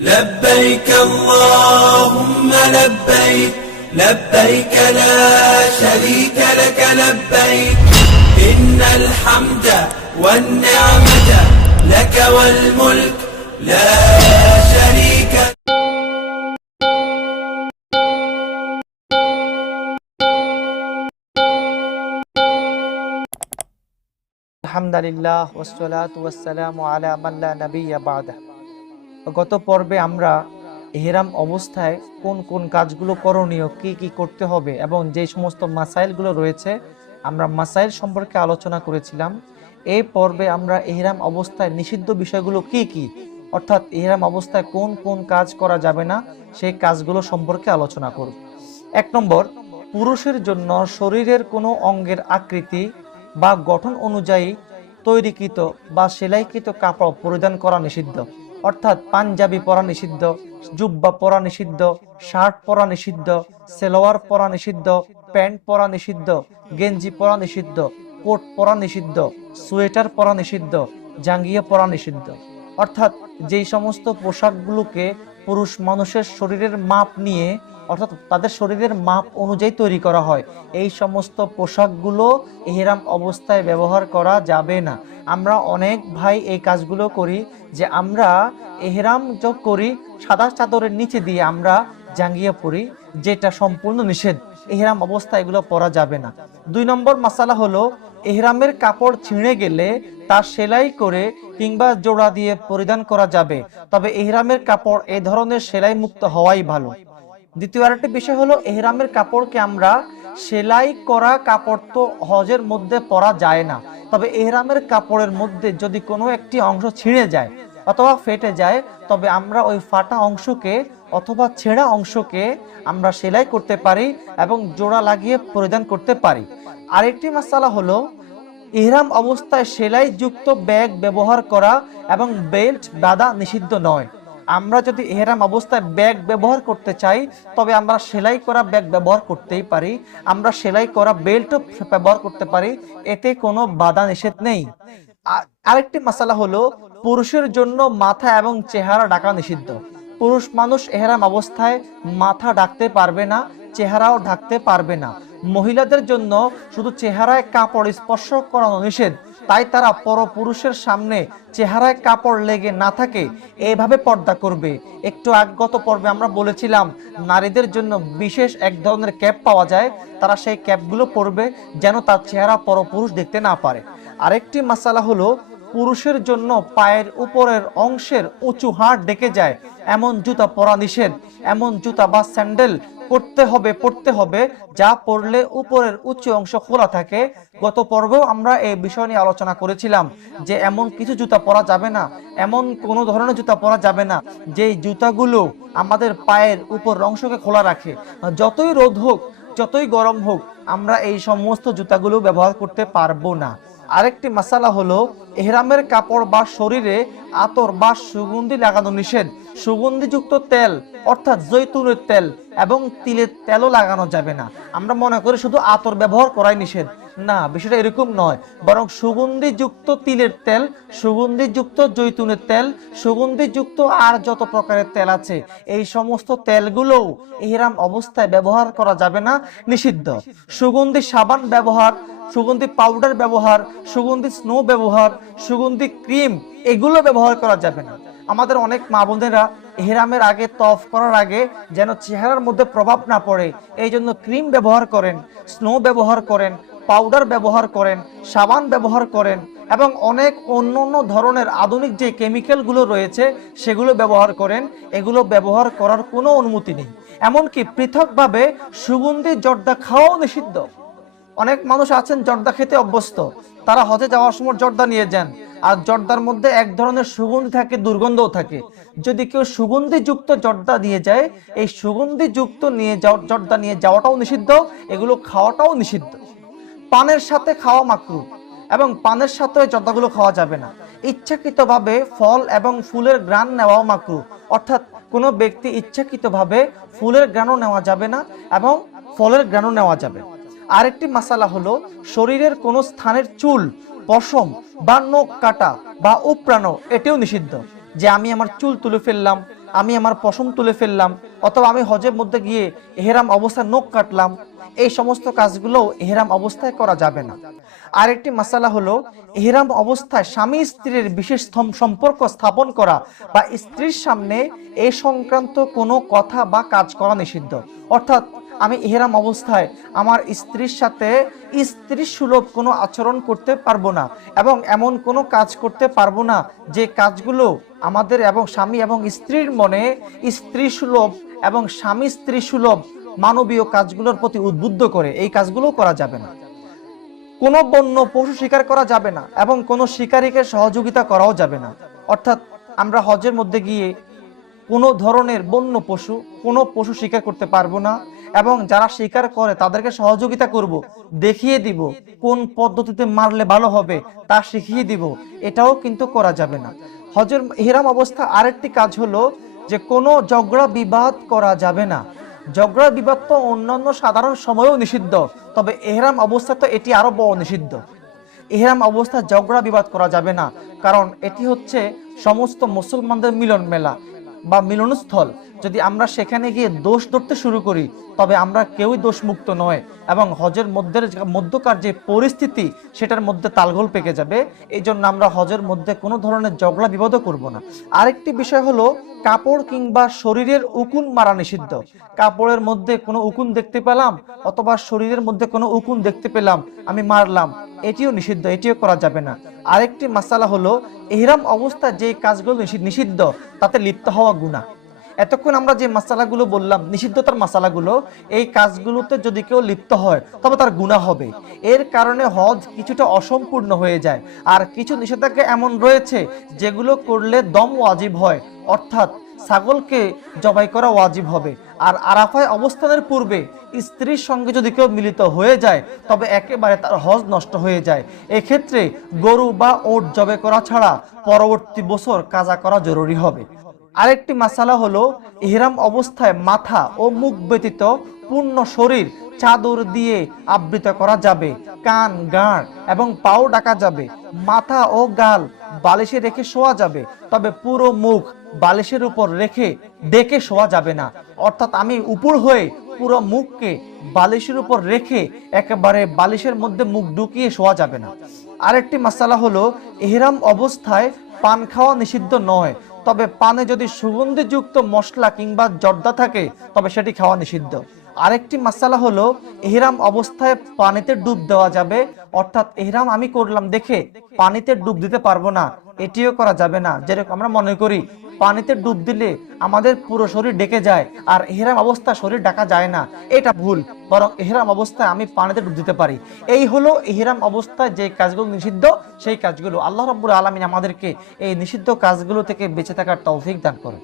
لبيك اللهم لبيك لبيك لا شريك لك لبيك إن الحمد والنعمة لك والملك لا شريك আলহামদুলিল্লাহ ওয়াসসালাতু ওয়াসসালামু আলা মান লা নাবিয়্যা বা'দা। গত পর্বে আমরা ইহরাম অবস্থায় কোন কোন কাজগুলো করণীয়, কি কি করতে হবে এবং যে সমস্ত মাসাইলগুলো রয়েছে আমরা মাসাইল সম্পর্কে আলোচনা করেছিলাম। এই পর্বে আমরা ইহরাম অবস্থায় নিষিদ্ধ বিষয়গুলো কি কি, অর্থাৎ ইহরাম অবস্থায় কোন কোন কাজ করা যাবে না সেই কাজগুলো সম্পর্কে আলোচনা করব। 1 নম্বর, পুরুষের জন্য শরীরের কোনো অঙ্গের আকৃতি বা গঠন অনুযায়ী তৈরিকৃত বা সেলাইকৃত কাপড় পরিধান করা নিষিদ্ধ। অর্থাৎ পাঞ্জাবি পরা নিষিদ্ধ, জুব্বা পরা নিষিদ্ধ, শার্ট পরা নিষিদ্ধ, সেলোয়ার পরা নিষিদ্ধ, প্যান্ট পরা নিষিদ্ধ, গেঞ্জি পরা নিষিদ্ধ, কোট পরা নিষিদ্ধ, সোয়েটার পরা নিষিদ্ধ, জাঙ্গিয়া পরা নিষিদ্ধ। অর্থাৎ যেই সমস্ত পোশাকগুলোকে পুরুষ মানুষের শরীরের মাপ নিয়ে, অর্থাৎ তাদের শরীরের মাপ অনুযায়ী তৈরি করা হয়, এই সমস্ত পোশাকগুলো ইহরাম অবস্থায় ব্যবহার করা যাবে না। আমরা অনেক ভাই এই কাজগুলো করি যে আমরা ইহরাম যোগ করি, সাদা চাদরের নিচে দিয়ে আমরা জাঙ্গিয়া পরি, যেটা সম্পূর্ণ নিষেধ। ইহরাম অবস্থায় এগুলো পরা যাবে না। 2 নম্বর মাসালা হলো, ইহরামের কাপড় ছিঁড়ে গেলে তা সেলাই করে কিংবা জোড়া দিয়ে পরিধান করা যাবে, তবে ইহরামের কাপড় এই ধরনের সেলাই মুক্ত হওয়াই ভালো। দ্বিতীয় আরেকটি বিষয় হলো, ইহরামের কাপড়কে আমরা সেলাই করা কাপড় তো হজের মধ্যে পরা যায় না, তবে ইহরামের কাপড়ের মধ্যে যদি কোনো একটি অংশ ছিঁড়ে যায় অথবা ফেটে যায়, তবে আমরা ওই ফাটা অংশকে অথবা ছেঁড়া অংশকে আমরা সেলাই করতে পারি এবং জোড়া লাগিয়ে পরিধান করতে পারি। আরেকটি মাসালা হলো, ইহরাম অবস্থায় সেলাই যুক্ত ব্যাগ ব্যবহার করা এবং বেল্ট বাঁধা নিষিদ্ধ নয়। আমরা যদি ইহরাম অবস্থায় ব্যাগ ব্যবহার করতে চাই তবে আমরা সেলাই করা ব্যাগ ব্যবহার করতেই পারি, আমরা সেলাই করা বেল্টও ব্যবহার করতে পারি, এতে কোনো বাধা নিষেধ নেই। আরেকটি মাসালা হলো, পুরুষের জন্য মাথা এবং চেহারা ঢাকা নিষিদ্ধ। পুরুষ মানুষ ইহরাম অবস্থায় মাথা ঢাকতে পারবে না, চেহারাও ঢাকতে পারবে না। মহিলাদের জন্য শুধু চেহারায় কাপড় স্পর্শ করানো নিষেধ, তাই তারা পরপুরুষের সামনে চেহারায় কাপড় লেগে না থাকে এইভাবে পর্দা করবে। একটু আগত পর্বে আমরা বলেছিলাম নারীদের জন্য বিশেষ এক ধরনের ক্যাপ পাওয়া যায়, তারা সেই ক্যাপগুলো পরবে যেন তার চেহারা পরপুরুষ দেখতে না পারে। আরেকটি মাসালা হলো, পুরুষের জন্য পায়ের উপরের অংশের উঁচু হাড় ডেকে যায় এমন জুতা পরা নিষেধ। এমন জুতা বা স্যান্ডেল পড়তে হবে যা পরলে উপরের উচ্চ অংশ খোলা থাকে। গত পর্বেও আমরা এই বিষয় নিয়ে আলোচনা করেছিলাম যে এমন কিছু জুতা পরা যাবে না, এমন কোনো ধরনের জুতা পরা যাবে না যেই জুতাগুলো আমাদের পায়ের উপর অংশকে খোলা রাখে। যতই রোদ হোক, যতই গরম হোক, আমরা এই সমস্ত জুতাগুলো ব্যবহার করতে পারবো না। আরেকটি মাসালা হলো, ইহরামের কাপড় বা শরীরে আতর বা সুগন্ধি লাগানো নিষেধ। সুগন্ধিযুক্ত তেল অর্থাৎ জৈতুনের তেল এবং তিলের তেলও লাগানো যাবে না। আমরা মনে করি শুধু আতর ব্যবহার করাই নিষেধ, না, বিষয়টা এরকম নয়। বরং সুগন্ধিযুক্ত তিলের তেল, সুগন্ধিযুক্ত জৈতুনের তেল, সুগন্ধিযুক্ত আর যত প্রকারের তেল আছে এই সমস্ত তেলগুলোও ইহরাম অবস্থায় ব্যবহার করা যাবে না, নিষিদ্ধ। সুগন্ধি সাবান ব্যবহার, সুগন্ধি পাউডার ব্যবহার, সুগন্ধি স্নো ব্যবহার, সুগন্ধি ক্রিম, এগুলো ব্যবহার করা যাবে না। আমাদের অনেক মা বোনেরা ইহরামের আগে তওয়াফ করার আগে যেন চেহারার মধ্যে প্রভাব না পড়ে এই জন্য ক্রিম ব্যবহার করেন, স্নো ব্যবহার করেন, পাউডার ব্যবহার করেন, সাবান ব্যবহার করেন এবং অনেক অন্য ধরনের আধুনিক যে কেমিক্যালগুলো রয়েছে সেগুলো ব্যবহার করেন। এগুলো ব্যবহার করার কোনো অনুমতি নেই। এমনকি পৃথকভাবে সুগন্ধি জর্দা খাওয়াও নিষিদ্ধ। অনেক মানুষ আছেন জর্দা খেতে অভ্যস্ত, তারা হজে যাওয়ার সময় জর্দা নিয়ে যান, আর জর্দার মধ্যে এক ধরনের সুগন্ধি থাকে, দুর্গন্ধও থাকে। যদি কেউ সুগন্ধিযুক্ত জর্দা নিয়ে যায়, এই সুগন্ধিযুক্ত জর্দা নিয়ে যাওয়াটাও নিষিদ্ধ, এগুলো খাওয়াটাও নিষিদ্ধ। পানের সাথে খাওয়া মাকরুহ এবং পানের সাথে জর্দাগুলো খাওয়া যাবে না। ইচ্ছাকৃতভাবে ফল এবং ফুলের ঘ্রাণ নেওয়াও মাকরুহ, অর্থাৎ কোনো ব্যক্তি ইচ্ছাকৃতভাবে ফুলের ঘ্রাণও নেওয়া যাবে না এবং ফলের ঘ্রাণও নেওয়া যাবে। আরেকটি মাসালা হলো, শরীরের কোনো স্থানের চুল, পশম বা নখ কাটা বা উপড়ানো এটিও নিষিদ্ধ। যে আমি আমার চুল তুলে ফেললাম, আমি আমার পশম তুলে ফেললাম, অথবা আমি হজের মধ্যে গিয়ে এহরাম অবস্থায় নখ কাটলাম, এই সমস্ত কাজগুলো এহরাম অবস্থায় করা যাবে না। আরেকটি মাসালা হলো, এহরাম অবস্থায় স্বামী স্ত্রীর বিশেষ সম্পর্ক স্থাপন করা বা স্ত্রীর সামনে এই সংক্রান্ত কোনো কথা বা কাজ করা নিষিদ্ধ। অর্থাৎ আমি ইহরাম অবস্থায় আমার স্ত্রীর সাথে স্ত্রী সুলভ কোনো আচরণ করতে পারবো না, এবং এমন কোনো কাজ করতে পারবো না যে কাজগুলো আমাদের এবং স্বামী এবং স্ত্রীর মনে স্ত্রী সুলভ এবং স্বামী স্ত্রী সুলভ মানবীয় কাজগুলোর প্রতি উদ্বুদ্ধ করে, এই কাজগুলো করা যাবে না। কোনো বন্য পশু শিকার করা যাবে না এবং কোনো শিকারীকে সহযোগিতা করাও যাবে না। অর্থাৎ আমরা হজের মধ্যে গিয়ে কোনো ধরনের বন্য পশু, কোনো পশু শিকার করতে পারবো না, এবং যারা শিকার করে তাদেরকে সহযোগিতা করব, দেখিয়ে দিব কোন পদ্ধতিতে মারলে ভালো হবে তা শিখিয়ে দিব, এটাও কিন্তু করা যাবে না। হজের ইহরাম অবস্থা আরেকটি কাজ হলো যে কোনো ঝগড়া বিবাদ করা যাবে না। ঝগড়া বিবাদ তো অন্যান্য সাধারণ সময়েও নিষিদ্ধ, তবে ইহরাম অবস্থা তো এটি আরো বড় নিষিদ্ধ। ইহরাম অবস্থায় ঝগড়া বিবাদ করা যাবে না, কারণ এটি হচ্ছে সমস্ত মুসলমানদের মিলন মেলা বা মিলনস্থল। যদি আমরা সেখানে গিয়ে দোষ ধরতে শুরু করি তবে আমরা কেউই দোষমুক্ত নয়, এবং হজের মধ্যকার যে পরিস্থিতি সেটার মধ্যে তালগোল পেকে যাবে। এই জন্য আমরা হজের মধ্যে কোনো ধরনের ঝগড়া বিবাদও করব না। আরেকটি বিষয় হলো, কাপড় কিংবা শরীরের উকুন মারা নিষিদ্ধ। কাপড়ের মধ্যে কোনো উকুন দেখতে পেলাম অথবা শরীরের মধ্যে কোনো উকুন দেখতে পেলাম, আমি মারলাম, এটিও নিষিদ্ধ, এটিও করা যাবে না। আরেকটি মাসালা হলো, ইহরাম অবস্থায় যে কাজগুলো নিষিদ্ধ তাতে লিপ্ত হওয়া গুনাহ। এতক্ষণ আমরা যে মাসালাগুলো বললাম, নিষিদ্ধতার মাসালাগুলো, এই কাজগুলোতে যদি কেউ লিপ্ত হয় তবে তার গুনাহ হবে। এর কারণে হজ কিছুটা অসম্পূর্ণ হয়ে যায়। আর কিছু নিষেধাজ্ঞা এমন রয়েছে যেগুলো করলে দম ওয়াজিব হয়, অর্থাৎ ছাগলকে জবাই করা ওয়াজিব হবে। আর আরাফায় অবস্থানের পূর্বে স্ত্রীর সঙ্গে যদি কেউ মিলিত হয়ে যায় তবে একেবারে তার হজ নষ্ট হয়ে যায়। এক্ষেত্রে গরু বা ওট জবাই করা ছাড়া পরবর্তী বছর কাজা করা জরুরি হবে। আরেকটি মাসালা হলো, ইহরাম অবস্থায় মাথা ও মুখ ব্যতীত পূর্ণ শরীর চাদর দিয়ে আবৃত করা যাবে, কান, গাঁড় এবং পাও ঢাকা যাবে, মাথা ও গাল বালিশে রেখে শোয়া যাবে, তবে পুরো মুখ বালিশের উপর রেখে ডেকে শোয়া যাবে না। অর্থাৎ আমি উপর হয়ে পুরো মুখকে বালিশের উপর রেখে একেবারে বালিশের মধ্যে মুখ ঢুকিয়ে শোয়া যাবে না। আরেকটি মাসালা হলো, ইহরাম অবস্থায় পান খাওয়া নিষিদ্ধ নয়, তবে পানে যদি সুগন্ধিযুক্ত মশলা কিংবা জর্দা থাকে তবে সেটি খাওয়া নিষিদ্ধ। আরেকটি মাসালা হলো, ইহরাম অবস্থায় পানিতে ডুব দেওয়া যাবে, অর্থাৎ ইহরাম আমি করলাম দেখে পানিতে ডুব দিতে পারবো না, এটিও করা যাবে না। যেরকম আমরা মনে করি পানিতে ডুব দিলে আমাদের পুরো শরীর ঢেকে যায় আর ইহরাম অবস্থা শরীর ঢাকা যায় না, এটা ভুল। বরং ইহরাম অবস্থায় আমি পানিতে ডুব দিতে পারি। এই হলো ইহরাম অবস্থায় যে কাজগুলো নিষিদ্ধ সেই কাজগুলো। আল্লাহ রাব্বুল আলামিন আমাদেরকে এই নিষিদ্ধ কাজগুলো থেকে বেঁচে থাকার তৌফিক দান করেন।